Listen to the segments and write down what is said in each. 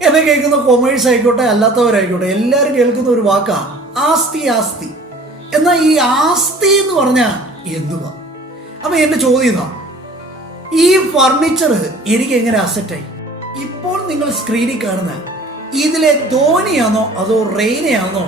എന്നെ കേൾക്കുന്ന കൊമേഴ്സ് ആയിക്കോട്ടെ അല്ലാത്തവരായിക്കോട്ടെ എല്ലാവരും കേൾക്കുന്ന ഒരു വാക്കാ ആസ്തി. ആസ്തി എന്നാൽ ഈ ആസ്തി എന്ന് പറഞ്ഞാൽ എന്തുവാ? അപ്പൊ എന്റെ ചോദ്യം ഇതാ, ഈ ഫർണിച്ചർ എനിക്ക് എങ്ങനെ അസറ്റായി? ഇപ്പോൾ നിങ്ങൾ സ്ക്രീനിൽ കാണുന്ന ഇതിലെ ധോനിയാണോ അതോ റെയിനയാണോ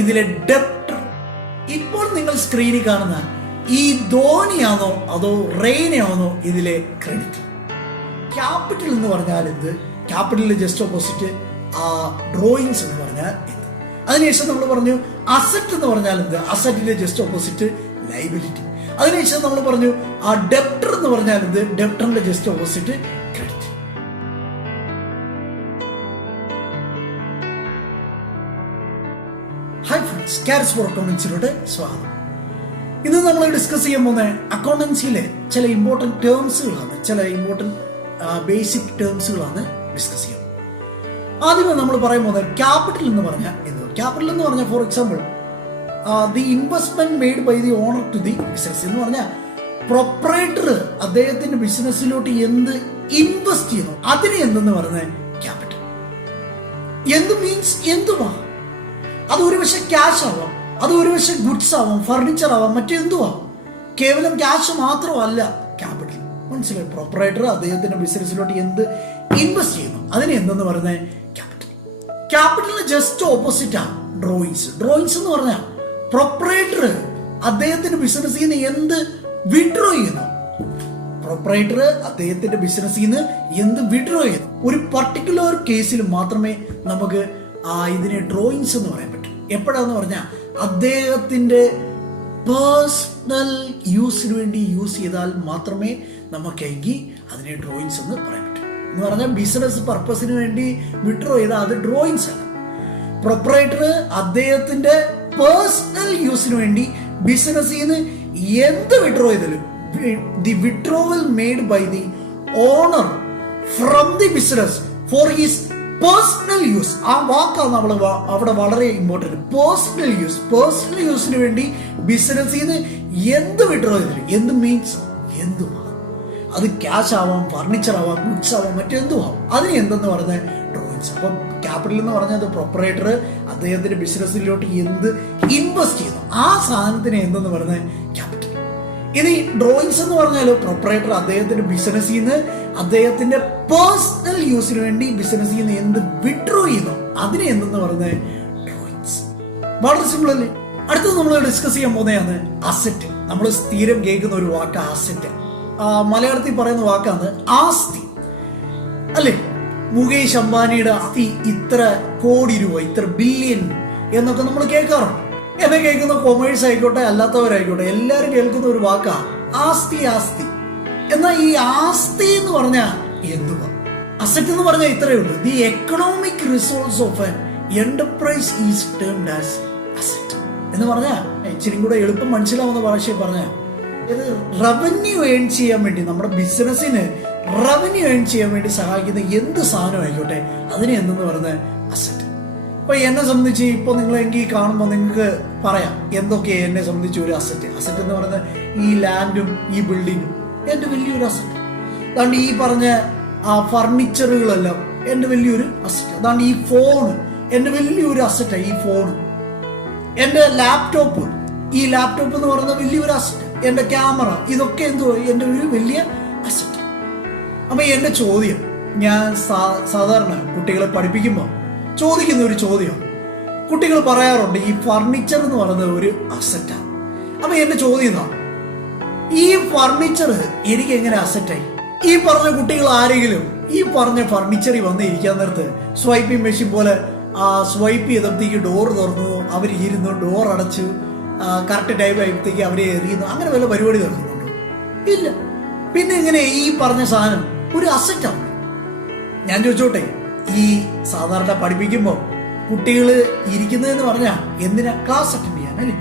ഇതിലെ ഡെപ്റ്റർ? ഇപ്പോൾ നിങ്ങൾ സ്ക്രീനിൽ കാണുന്ന ഈ ധോനിയാണോ അതോ റെയിനയാണോ ഇതിലെ ക്രെഡിറ്റ്? ക്യാപിറ്റൽ എന്ന് പറഞ്ഞാൽ എന്ത്? ക്യാപിറ്റലിന്റെ ജസ്റ്റ് ഓപ്പോസിറ്റ് ഡ്രോയിങ്സ് എന്ന് പറഞ്ഞാൽ എന്ത്? അതിനുശേഷം നമ്മൾ പറഞ്ഞു അസറ്റ് എന്ന് പറഞ്ഞാൽ എന്ത്? അസറ്റിന്റെ ജസ്റ്റ് ഓപ്പോസിറ്റ് ലൈബിലിറ്റി. അതിനുശേഷം നമ്മൾ പറഞ്ഞു ഡെപ്റ്റർ എന്ന് പറഞ്ഞാൽ എന്ത്? ഡെപ്റ്ററിന്റെ just opposite credit. Hi friends, കാരസ് ഫോർ അക്കൗണ്ടൻസിലോട്ട് സ്വാഗതം. ഇന്ന് നമ്മൾ ഡിസ്കസ് ചെയ്യാൻ പോകുന്ന അക്കൗണ്ടൻസിയിലെ ചില ഇമ്പോർട്ടൻറ്റ് ടേംസുകളാണ്, ചില ഇമ്പോർട്ടൻറ്റ് ബേസിക് ടേംസുകളാണ് ഡിസ്കസ് ചെയ്യുന്നത്. ആദ്യമേ നമ്മൾ പറയാൻ പോകുന്നത് ക്യാപിറ്റൽ എന്ന് പറഞ്ഞാൽ എന്ത്? ക്യാപിറ്റൽ എന്ന് പറഞ്ഞാൽ for example the investment made by the owner to the business എന്ന് പറഞ്ഞാൽ പ്രൊപ്പറേറ്റർ അദ്ദേഹത്തിന്റെ ബിസിനസ്സിലോട്ട് എന്ത് ഇൻവെസ്റ്റ് ചെയ്യുന്നു അതിന് എന്തെന്ന് പറയുന്നത് ക്യാപിറ്റൽ. എന്ത് മീൻസ് എന്തുവാ? അത് ഒരു പക്ഷെ ക്യാഷ് ആവാം, അത് ഒരു പക്ഷെ ഗുഡ്സ് ആവാം, ഫർണിച്ചർ ആവാം, മറ്റെന്തുവാ. കേവലം ക്യാഷ് മാത്രമല്ല ക്യാപിറ്റൽ. മനസ്സിലായി? പ്രൊപ്പറേറ്റർ അദ്ദേഹത്തിന്റെ ബിസിനസ്സിലോട്ട് എന്ത് ഇൻവെസ്റ്റ് ചെയ്യുന്നു അതിന് എന്തെന്ന് പറയുന്നത് ക്യാപിറ്റൽ. ക്യാപിറ്റലിന് ജസ്റ്റ് ഓപ്പോസിറ്റ് ആണ് ഡ്രോയിങ്സ്. ഡ്രോയിങ്സ് എന്ന് പറഞ്ഞാൽ പ്രൊപ്പറേറ്റർ അദ്ദേഹത്തിന്റെ ബിസിനസ്സിൽ നിന്ന് എന്ത് വിഡ്രോ ചെയ്യുന്നു. പ്രൊപ്പറേറ്റർ അദ്ദേഹത്തിന്റെ ബിസിനസ്സിൽ നിന്ന് എന്ത് വിഡ്രോ ചെയ്യുന്നു. ഒരു പർട്ടിക്കുലർ കേസിൽ മാത്രമേ നമുക്ക് ഇതിനെ ഡ്രോയിങ്സ് എന്ന് പറയാൻ പറ്റും. എപ്പോഴാന്ന് പറഞ്ഞാൽ അദ്ദേഹത്തിന്റെ പേഴ്സണൽ യൂസിന് വേണ്ടി യൂസ് ചെയ്താൽ മാത്രമേ നമുക്കെങ്കിൽ അതിനെ ഡ്രോയിങ്സ് എന്ന് പറയാൻ പറ്റും. എന്ന് പറഞ്ഞാൽ ബിസിനസ് പർപ്പസിന് വേണ്ടി വിഡ്രോ ചെയ്താൽ അത് ഡ്രോയിങ്സ് ആണ്. പ്രൊപ്പറേറ്റർ അദ്ദേഹത്തിന്റെ പേഴ്സണൽ യൂസിന് വേണ്ടി ബിസിനസ്സിൽ നിന്ന് എന്ത് വിഡ്രോ ചെയ്താലും the withdrawal made by the owner from the business for his personal use. ആ വാക്കാണ് നമ്മൾ അവിടെ വളരെ ഇമ്പോർട്ടൻറ്റ്. Personal use. പേഴ്സണൽ യൂസിന് വേണ്ടി ബിസിനസ്സിൽ നിന്ന് എന്ത് വിഡ്രോ ചെയ്താലും, എന്ത് മീൻസ് എന്തുവാ. അത് ക്യാഷ് ആവാം, ഫർണിച്ചർ ആവാം, ഗുഡ്സ് ആവാം, മറ്റെന്തുവാം. അതിന് എന്തെന്ന് പറഞ്ഞ ഡ്രോയിങ്സ്. അപ്പം ക്യാപിറ്റൽ എന്ന് പറഞ്ഞത് പ്രൊപ്പറേറ്റർ അദ്ദേഹത്തിന്റെ ബിസിനസ്സിലോട്ട് എന്ത് ഇൻവെസ്റ്റ് ചെയ്യുന്നു ആ സാധനത്തിന് എന്തെന്ന് പറഞ്ഞ ക്യാപിറ്റൽ. ഇനി ഡ്രോയിങ്സ് എന്ന് പറഞ്ഞാൽ പ്രൊപ്പറേറ്റർ അദ്ദേഹത്തിന്റെ ബിസിനസ്സിൽ നിന്ന് അദ്ദേഹത്തിന്റെ പേഴ്സണൽ യൂസിന് വേണ്ടി ബിസിനസ്സിൽ നിന്ന് എന്ത് വിഡ്രോ ചെയ്യുന്നു അതിന് എന്തെന്ന് പറഞ്ഞ ഡ്രോയിങ്സ്. വളരെ സിമ്പിൾ അല്ലേ? അടുത്തത് നമ്മൾ ഡിസ്കസ് ചെയ്യാൻ പോകുന്നതാണ് അസറ്റ്. നമ്മൾ സ്ഥിരം കേൾക്കുന്ന ഒരു വാക്ക് അസറ്റ്. മലയാളത്തിൽ പറയുന്ന വാക്കാണ് ആസ്തി അല്ലേ? മുകേഷ് അംബാനിയുടെ ആസ്തി ഇത്ര കോടി രൂപ, ഇത്ര ബില്യൺ എന്നൊക്കെ നമ്മൾ കേൾക്കാറുണ്ട്. എന്നെ കേൾക്കുന്ന കൊമേഴ്സ് ആയിക്കോട്ടെ അല്ലാത്തവരായിക്കോട്ടെ എല്ലാവരും കേൾക്കുന്ന ഒരു വാക്കാ ആസ്തി. ആസ്തി എന്നാൽ ഈ ആസ്തി എന്ന് പറഞ്ഞാൽ എന്തുവാ? അസറ്റ് എന്ന് പറഞ്ഞാൽ ഇത്രയേ ഉള്ളൂ. The economic resource of an enterprise is termed as asset എന്ന് പറഞ്ഞാൽ ഇച്ചിരി കൂടെ എളുപ്പം മനസ്സിലാവുന്ന ഭാഷയിൽ പറഞ്ഞാൽ ഇത് റവന്യൂ ഏൺ ചെയ്യാൻ വേണ്ടി, നമ്മുടെ ബിസിനസ്സിന് റവന്യൂ ഏൺ ചെയ്യാൻ വേണ്ടി സഹായിക്കുന്ന എന്ത് സാധനം ആയിക്കോട്ടെ അതിനെ എന്തെന്ന് പറയുന്നത് അസറ്റ്. ഇപ്പൊ എന്നെ സംബന്ധിച്ച് ഇപ്പൊ നിങ്ങൾ എനിക്ക് കാണുമ്പോൾ നിങ്ങൾക്ക് പറയാം എന്തൊക്കെയാണ് എന്നെ സംബന്ധിച്ച് ഒരു അസറ്റ്. അസറ്റ് എന്ന് പറയുന്നത് ഈ ലാൻഡും ഈ ബിൽഡിങ്ങും എന്റെ വലിയൊരു അസറ്റ്. അതാണ്ട് ഈ പറഞ്ഞ ഫർണിച്ചറുകളെല്ലാം എന്റെ വലിയൊരു അസറ്റ്. അതാണ്ട് ഈ ഫോണ് എന്റെ വലിയൊരു അസറ്റാണ്. ഈ ഫോണ്, എന്റെ ലാപ്ടോപ്പ്, ഈ ലാപ്ടോപ്പ് എന്ന് പറയുന്നത് വലിയൊരു അസറ്റ്. എന്റെ ക്യാമറ, ഇതൊക്കെ എന്തോ എന്റെ ഒരു വലിയ അസറ്റ്. അപ്പൊ എന്റെ ചോദ്യം, ഞാൻ സാധാരണ കുട്ടികളെ പഠിപ്പിക്കുമ്പോൾ ചോദിക്കുന്ന ഒരു ചോദ്യം, കുട്ടികൾ പറയാറുണ്ട് ഈ ഫർണിച്ചർ എന്ന് പറയുന്നത് ഒരു അസറ്റാണ്. അപ്പൊ എന്റെ ചോദ്യം ഇതാ, ഈ ഫർണിച്ചർ എനിക്ക് എങ്ങനെ അസറ്റായി? ഈ പറഞ്ഞ കുട്ടികൾ ആരെങ്കിലും ഈ പറഞ്ഞ ഫർണിച്ചറിൽ വന്ന് ഇരിക്കാൻ നേരത്ത് സ്വൈപ്പിംഗ് മെഷീൻ പോലെ സ്വൈപ്പ് ചെയ്തപ്പോഴത്തേക്ക് ഡോർ തുറന്നു, അവർ ഇരുന്നു, ഡോർ അടച്ചു, കറക്റ്റ് ടൈം ആയപ്പോഴത്തേക്ക് അവരെ എറിയുന്നു, അങ്ങനെ വല്ല പരിപാടി നടക്കുന്നുണ്ടോ? ഇല്ല. പിന്നെ ഇങ്ങനെ ഈ പറഞ്ഞ സാധനം ഒരു അസറ്റാണ്. ഞാൻ ചോദിച്ചോട്ടെ, ഈ സാധാരണ പഠിപ്പിക്കുമ്പോൾ കുട്ടികൾ ഇരിക്കുന്നതെന്ന് പറഞ്ഞാൽ എന്തിനാ? ക്ലാസ് അറ്റൻഡ് ചെയ്യാൻ അല്ലേ?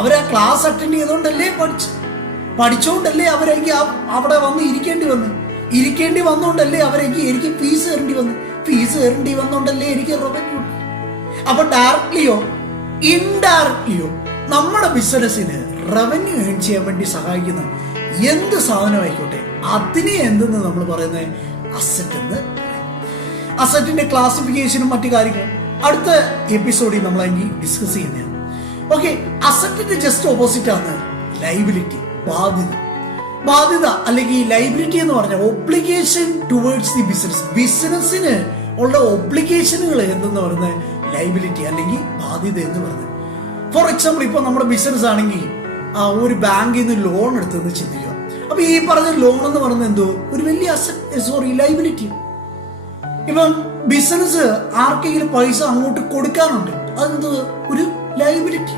അവരാ ക്ലാസ് അറ്റൻഡ് ചെയ്തുകൊണ്ടല്ലേ പഠിച്ചോണ്ടല്ലേ അവരെനിക്ക് അവിടെ വന്ന് ഇരിക്കേണ്ടി വന്നോണ്ടല്ലേ എനിക്ക് ഫീസ് തരേണ്ടി വന്നോണ്ടല്ലേ എനിക്ക് റവന്യൂ. അപ്പൊ ഡയറക്ട്ലിയോ ഇൻഡയറക്ട്ലിയോ നമ്മുടെ ബിസിനസ്സിന് റവന്യൂ ഏൺ ചെയ്യാൻ വേണ്ടി സഹായിക്കുന്ന എന്ത് സാധനമായിക്കോട്ടെ അതിനെ എന്തെന്ന് നമ്മൾ പറയുന്നത് അസറ്റ് എന്ന്. അസറ്റിന്റെ ക്ലാസിഫിക്കേഷനും മറ്റു കാര്യങ്ങളും അടുത്ത എപ്പിസോഡിൽ നമ്മൾ അതിന് ഡിസ്കസ് ചെയ്യുന്നതാണ്. ഓക്കെ, അസറ്റിന്റെ ജസ്റ്റ് ഓപ്പോസിറ്റ് ആണ് ലൈബിലിറ്റി, ബാധ്യത അല്ലെങ്കിൽ ലൈബിലിറ്റി എന്ന് പറഞ്ഞാൽ ഒബ്ലിഗേഷൻ ടുവേർഡ്സ് ദി ബിസിനസ്. ബിസിനസ്സിന് ഉള്ള ഒബ്ലിഗേഷനുകൾ എന്തെന്ന് പറയുന്നത് ലൈബിലിറ്റി അല്ലെങ്കിൽ ബാധ്യത എന്ന് പറയുന്നത്. ഫോർ എക്സാമ്പിൾ, ഇപ്പൊ നമ്മുടെ ബിസിനസ് ആണെങ്കിൽ ഒരു ബാങ്കിൽ നിന്ന് ലോൺ എടുത്തെന്ന് ചിന്തിക്കുക. അപ്പൊ ഈ പറഞ്ഞ ലോൺ എന്ന് പറയുന്നത് എന്തോ ഒരു വലിയ ലൈബിലിറ്റി. ഇപ്പം ബിസിനസ് ആർക്കെങ്കിലും പൈസ അങ്ങോട്ട് കൊടുക്കാനുണ്ട്, അതെന്തോ ഒരു ലൈബിലിറ്റി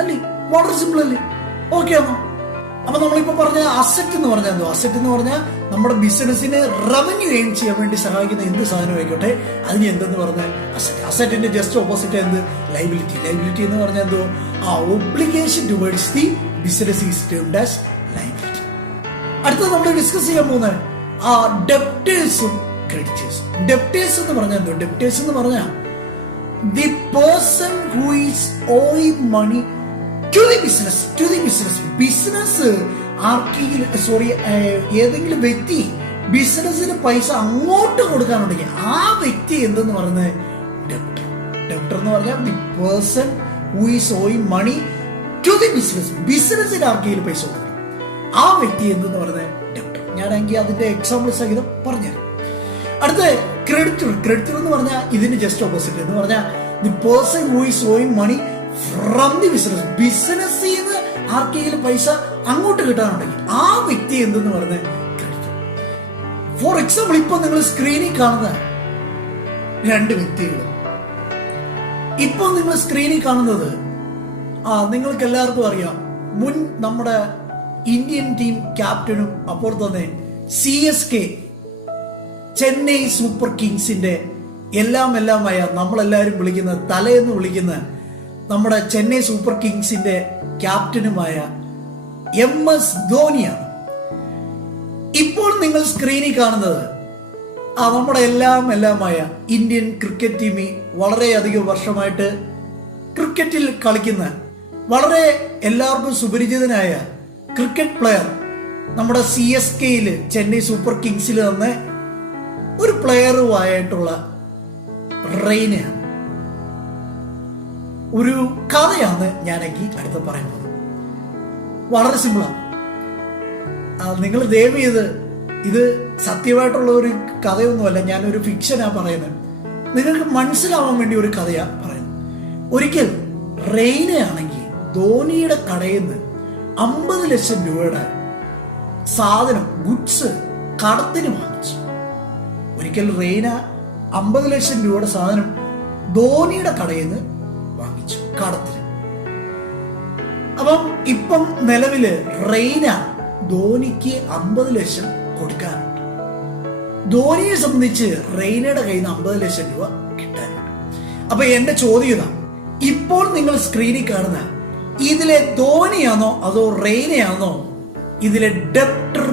അല്ലേ? വളരെ സിമ്പിൾ അല്ലേ? ഓക്കെ ആണോ? അപ്പൊ നമ്മളിപ്പോ പറഞ്ഞ അസറ്റ് എന്ന് പറഞ്ഞാൽ എന്തോ? അസറ്റ് എന്ന് പറഞ്ഞാൽ നമ്മുടെ ബിസിനസിന് റവന്യൂ എയിം ചെയ്യാൻ വേണ്ടി സഹായിക്കുന്ന എന്ത് സാധനം ആയിക്കോട്ടെ അതിന് എന്തെന്ന് പറഞ്ഞാൽ അസറ്റ്. അസറ്റിന്റെ ജസ്റ്റ് ഓപ്പോസിറ്റ് എന്ത്? ലൈബിലിറ്റി എന്ന് പറഞ്ഞാൽ എന്തോ obligation towards the business is termed as liability. അടുത്തത് നമ്മൾ ഡിസ്കസ് ചെയ്യാൻ പോകുന്നത് ഡെപ്റ്റേഴ്സും ക്രെഡിറ്റേഴ്സും. ഡെപ്റ്റേഴ്സ് എന്ന് പറഞ്ഞാൽ എന്തോ? ഡെപ്റ്റേഴ്സ് എന്ന് പറഞ്ഞാൽ the person who is owing money to the business. Business ആർക്കെങ്കിലും ഏതെങ്കിലും വ്യക്തി ബിസിനസിന് പൈസ അങ്ങോട്ട് കൊടുക്കാനുണ്ടെങ്കിൽ ആ വ്യക്തി എന്തെന്ന് പറയുന്നത് ഡെപ്റ്റർ എന്ന് പറഞ്ഞാൽ the person who is owing money to the business. ബിസിനസിന് ആർക്കെങ്കിലും പൈസ കൊടുക്കണം, ആ വ്യക്തി എന്തെന്ന് പറയുന്നത് ഡെപ്റ്റർ. ഞാനെങ്കിൽ അതിന്റെ എക്സാമ്പിൾ സഹിതം പറഞ്ഞുതരാം. അടുത്ത ക്രെഡിറ്റർ എന്ന് പറഞ്ഞാൽ ഇതിന് ജസ്റ്റ് ഓപ്പോസിറ്റ് എന്ന് പറഞ്ഞാൽ the person who is owing money from the business. ബിസിനസ്സിൽ നിന്ന് ആർക്കെങ്കിലും പൈസ അങ്ങോട്ട് കിട്ടാനുണ്ടെങ്കിൽ ആ വ്യക്തി എന്തെന്ന് പറയുന്നത് ക്രെഡിറ്റർ. ഫോർ എക്സാമ്പിൾ, ഇപ്പൊ നിങ്ങൾ സ്ക്രീനിൽ കാണുന്ന രണ്ട് വ്യക്തികൾ, ഇപ്പൊ നിങ്ങൾ സ്ക്രീനിൽ കാണുന്നത് നിങ്ങൾക്ക് എല്ലാവർക്കും അറിയാം, മുൻ നമ്മുടെ ഇന്ത്യൻ ടീം ക്യാപ്റ്റനും അപ്പോൾ തന്നെ CSK ചെന്നൈ സൂപ്പർ കിങ്സിന്റെ എല്ലാമായ നമ്മളെല്ലാവരും വിളിക്കുന്ന തലയെന്ന് വിളിക്കുന്ന നമ്മുടെ ചെന്നൈ സൂപ്പർ കിങ്സിന്റെ ക്യാപ്റ്റനുമായ MS ധോണിയാണ്. ഇപ്പോൾ നിങ്ങൾ സ്ക്രീനിൽ കാണുന്നത് നമ്മുടെ എല്ലാമായ ഇന്ത്യൻ ക്രിക്കറ്റ് ടീമിൽ വളരെയധികം വർഷമായിട്ട് ക്രിക്കറ്റിൽ കളിക്കുന്ന വളരെ എല്ലാവർക്കും സുപരിചിതനായ ക്രിക്കറ്റ് പ്ലെയർ, നമ്മുടെ CSKയിൽ ചെന്നൈ സൂപ്പർ കിങ്സിൽ തന്നെ ഒരു പ്ലെയറുമായിട്ടുള്ള റെയ്നയാണ്. ഒരു കഥയാണ് ഞാനെങ്കിൽ അടുത്ത് പറയുന്നത്. വളരെ സിമ്പിളാണ്. നിങ്ങൾ ദയവ് ചെയ്ത്, ഇത് സത്യമായിട്ടുള്ള ഒരു കഥയൊന്നുമല്ല, ഞാനൊരു ഫിക്ഷനാ പറയുന്നത്, നിങ്ങൾക്ക് മനസ്സിലാവാൻ വേണ്ടി ഒരു കഥയാ പറയുന്നത്. ഒരിക്കൽ റെയ്നയാണെങ്കിൽ ധോണിയുടെ കടയിൽ നിന്ന് 50 ലക്ഷം രൂപയുടെ സാധനം ഗുഡ്സ് കടത്തിന് വാങ്ങിച്ചു. ഒരിക്കൽ റെയ്ന 50 ലക്ഷം രൂപയുടെ സാധനം ധോണിയുടെ കടയിൽ നിന്ന് വാങ്ങിച്ചു കടത്തിന്. അപ്പം ഇപ്പം നിലവില് റെയ്ന ധോണിക്ക് 50 ലക്ഷം കൊടുക്കാനുണ്ട്. ധോണിയെ സംബന്ധിച്ച് റെയ്നയുടെ കയ്യിൽ നിന്ന് 50 ലക്ഷം രൂപ കിട്ടാനുണ്ട്. അപ്പൊ എന്റെ ചോദ്യം ഇതാ, ഇപ്പോൾ നിങ്ങൾ സ്ക്രീനിൽ കാണുന്ന ഇതിലെ ധോണിയാണോ അതോ റെയ്നയാണോ ഇതിലെ ഡെപ്റ്റർ?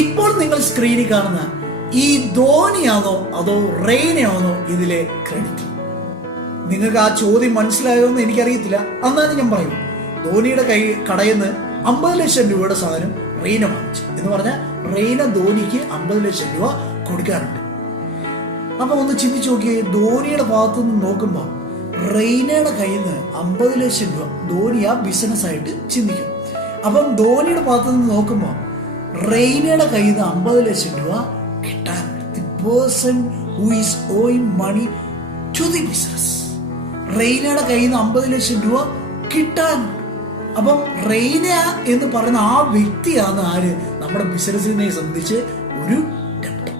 ഇപ്പോൾ നിങ്ങൾ സ്ക്രീനിൽ കാണുന്ന ഈ ധോണിയാണോ അതോ റെയ്നയാണോ ഇതിലെ ക്രെഡിറ്റർ? നിങ്ങൾക്ക് ആ ചോദ്യം മനസ്സിലായോ എന്ന് എനിക്കറിയത്തില്ല. എന്നാലും ഞാൻ പറയും, ധോണിയുടെ കടയിൽ നിന്ന് 50 ലക്ഷം രൂപയുടെ സാധനം റെയ്ന വാങ്ങിച്ചു എന്ന് പറഞ്ഞാൽ റെയ്ന ധോണിക്ക് 50 ലക്ഷം രൂപ കൊടുക്കാറുണ്ട്. അപ്പൊ ഒന്ന് ചിന്തിച്ചു നോക്കിയേ, ധോണിയുടെ ഭാഗത്തു നിന്ന് നോക്കുമ്പോൾ റെയ്നയുടെ കയ്യിൽ നിന്ന് 50 ലക്ഷം രൂപ ധോണി ആ ബിസിനസ് ആയിട്ട് ചിന്തിക്കും. അപ്പം ധോണിയുടെ ഭാഗത്തു നിന്ന് നോക്കുമ്പോൾ റെയ്നയുടെ കയ്യിൽ നിന്ന് 50 ലക്ഷം രൂപ കിട്ടാനുണ്ട്. The person who is owing money to the business. റെയ്നയുടെ കയ്യിൽ നിന്ന് 50 ലക്ഷം രൂപ കിട്ടാനുണ്ട്. അപ്പം റെയ്ന എന്ന് പറയുന്ന ആ വ്യക്തിയാണ് ആര്? നമ്മുടെ ബിസിനസിനെ സംബന്ധിച്ച് ഒരു ഡെപ്റ്റർ.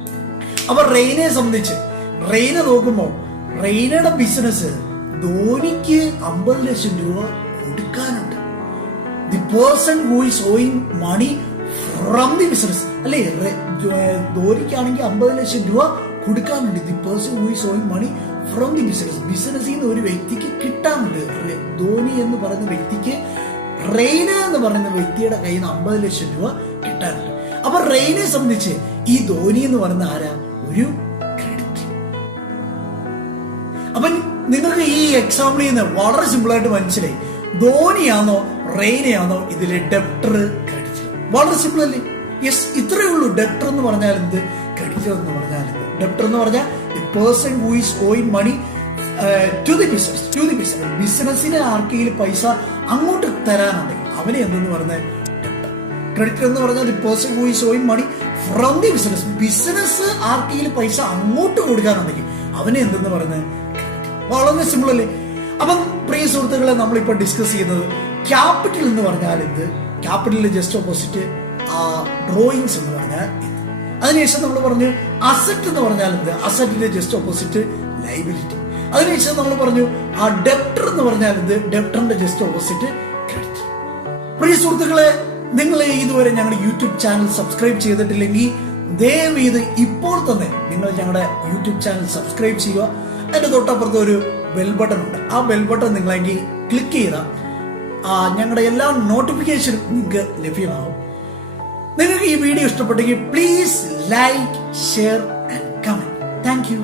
അപ്പൊ റെയ്നയെ സംബന്ധിച്ച് റെയ്ന നോക്കുമ്പോൾ റെയ്നയുടെ ബിസിനസ് ധോണിക്ക് 50 ലക്ഷം രൂപ കൊടുക്കാനുണ്ട്. The person who is owing money from the business അല്ലേ? ധോണിക്കാണെങ്കിൽ 50 ലക്ഷം രൂപ കൊടുക്കാനുണ്ട്. The person who is owing money from the business. ബിസിനസ്സിൽ നിന്ന് ഒരു വ്യക്തിക്ക് കിട്ടാനുണ്ട്. ധോണി എന്ന് പറയുന്ന വ്യക്തിക്ക് റെയ്ന എന്ന് പറയുന്ന വ്യക്തിയുടെ കയ്യിൽ നിന്ന് 50 ലക്ഷം രൂപ കിട്ടാനുണ്ട്. അപ്പൊ റെയ്നയെ സംബന്ധിച്ച് ഈ ധോണി എന്ന് പറയുന്ന ആരാ? ഒരു ക്രെഡിറ്റ്. അപ്പൊ നിങ്ങൾക്ക് ഈ എക്സാമ്പിളിൽ നിന്ന് വളരെ സിമ്പിൾ ആയിട്ട് മനസ്സിലായി, ധോണിയാണോ റെയ്നയാണോ ഇതിലെ ഡെപ്റ്റർ ക്രെഡിറ്റർ? വളരെ സിമ്പിൾ അല്ലേ? യെസ്, ഇത്രയേ ഉള്ളൂ. ഡെപ്റ്റർ എന്ന് പറഞ്ഞാൽ എന്ത്, ക്രെഡിറ്റർ എന്ന് പറഞ്ഞാൽ എന്ത്? ഡെപ്റ്റർ എന്ന് പറഞ്ഞാൽ the person who is owing money to the business business ആർക്കെങ്കിലും പൈസ അങ്ങോട്ട് തരാനുണ്ടെങ്കിൽ അവനെ എന്തെന്ന് പറഞ്ഞ ക്രെഡിറ്റർ എന്ന് പറഞ്ഞാൽ the person who is owing money from the business ആർക്കെങ്കിലും പൈസ അങ്ങോട്ട് കൊടുക്കാനുണ്ടെങ്കിൽ അവനെ എന്തെന്ന് പറഞ്ഞ വളരെ സിമ്പിൾ അല്ലേ. അപ്പം പ്രിയ സുഹൃത്തുക്കളെ, നമ്മളിപ്പോ ഡിസ്കസ് ചെയ്യുന്നത് ക്യാപിറ്റൽ എന്ന് പറഞ്ഞാൽ എന്ത്, ക്യാപിറ്റലിന്റെ ജസ്റ്റ് ഓപ്പോസിറ്റ് ഡ്രോയിങ്സ് എന്ന് പറഞ്ഞാൽ എന്ത്. അതിനുശേഷം നമ്മൾ പറഞ്ഞു അസറ്റ് എന്ന് പറഞ്ഞാൽ എന്ത്, അസറ്റിന്റെ ജസ്റ്റ് ഓപ്പോസിറ്റ് ലൈബിലിറ്റി. അതിനുശേഷം നമ്മൾ പറഞ്ഞു ഡെപ്റ്റർ എന്ന് പറഞ്ഞാൽ എന്ത്, ഡെപ്റ്ററിന്റെ ജസ്റ്റ് ഓപ്പോസിറ്റ് ക്രെഡിറ്റ്. പ്രിയ സുഹൃത്തുക്കളെ, നിങ്ങൾ ഇതുവരെ ഞങ്ങളുടെ യൂട്യൂബ് ചാനൽ സബ്സ്ക്രൈബ് ചെയ്തിട്ടില്ലെങ്കിൽ ദയവ് ചെയ്ത് ഇപ്പോൾ തന്നെ നിങ്ങൾ ഞങ്ങളുടെ യൂട്യൂബ് ചാനൽ സബ്സ്ക്രൈബ് ചെയ്യുക. അതിന്റെ തൊട്ടപ്പുറത്ത് ഒരു ബെൽ ബട്ടൺ ഉണ്ട്. ആ ബെൽ ബട്ടൺ നിങ്ങളെങ്കിൽ ക്ലിക്ക് ചെയ്താൽ ഞങ്ങളുടെ എല്ലാ നോട്ടിഫിക്കേഷനും നിങ്ങൾക്ക് ലഭ്യമാകും. നിങ്ങൾക്ക് ഈ വീഡിയോ ഇഷ്ടപ്പെട്ടെങ്കിൽ please like, share and comment. Thank you.